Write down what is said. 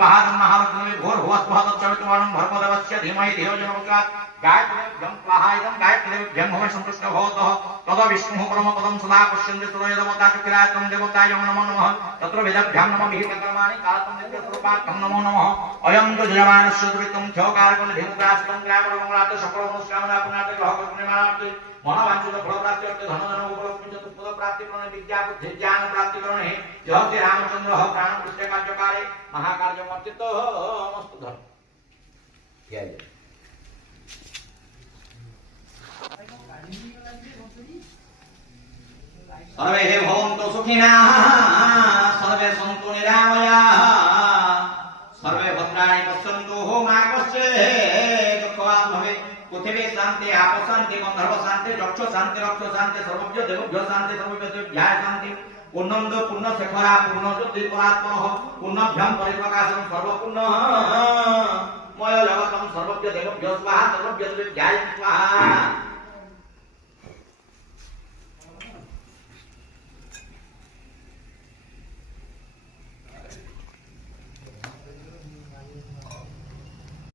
स्वाहादं महालक्ष्मी भूर्भुवस्वहतच्चवितुर्वरुणं भर्गदेवस्य धीमहि धियो यो न प्रचोदयात् गायत्रीभ्यं स्वाहायं गायत्रीभ्यं होम संतुष्ट भवतः तद विष्णुः परमपदं सदा पश्यन्ति सूर्यदेवता चकिरायतं देवताय नमो नमः तत्र वेदभ्यां नमः विहितकर्माणि कालतं नित्यस्वरूपार्थं नमो नमः अयं तु जयमानस्य दुरितं क्षोकारकलधीमुग्रासितं ग्रामरमङ्गलात् सकलमनोस्कामनापूर्णात् ग्रहकर्मनिर्माणार्थे मनोवांछित फलप्राप्ति अर्थे धन धन उपलब्धि पद प्राप्ति करणे विद्या बुद्धि ज्ञान प्राप्ति करणे जय श्री रामचंद्र प्राण प्रतिष्ठा कार्यकाले महाकार्यमर्चित मस्तु धर्म सर्वे भवन्तु सुखिनः सर्वे सन्तु निरामयाः सर्वे भद्राणि पश्यन्तु मा कश्चित् दुःखवान् भवेत् पृथिवी शांति आप शांति गंधर्व शांति चक्षु शांति रक्ष शांति सर्वज्ञ देवभ्यो शांति सर्वज्ञाय शांति पूर्णंद पूर्ण शेखरा पूर्ण ज्योति परात्मनः पूर्णभ्यं परिप्रकाशं सर्वपूर्ण मय जगतं सर्वज्ञ देवभ्यो स्वाहा सर्वज्ञ देवभ्याय स्वाहा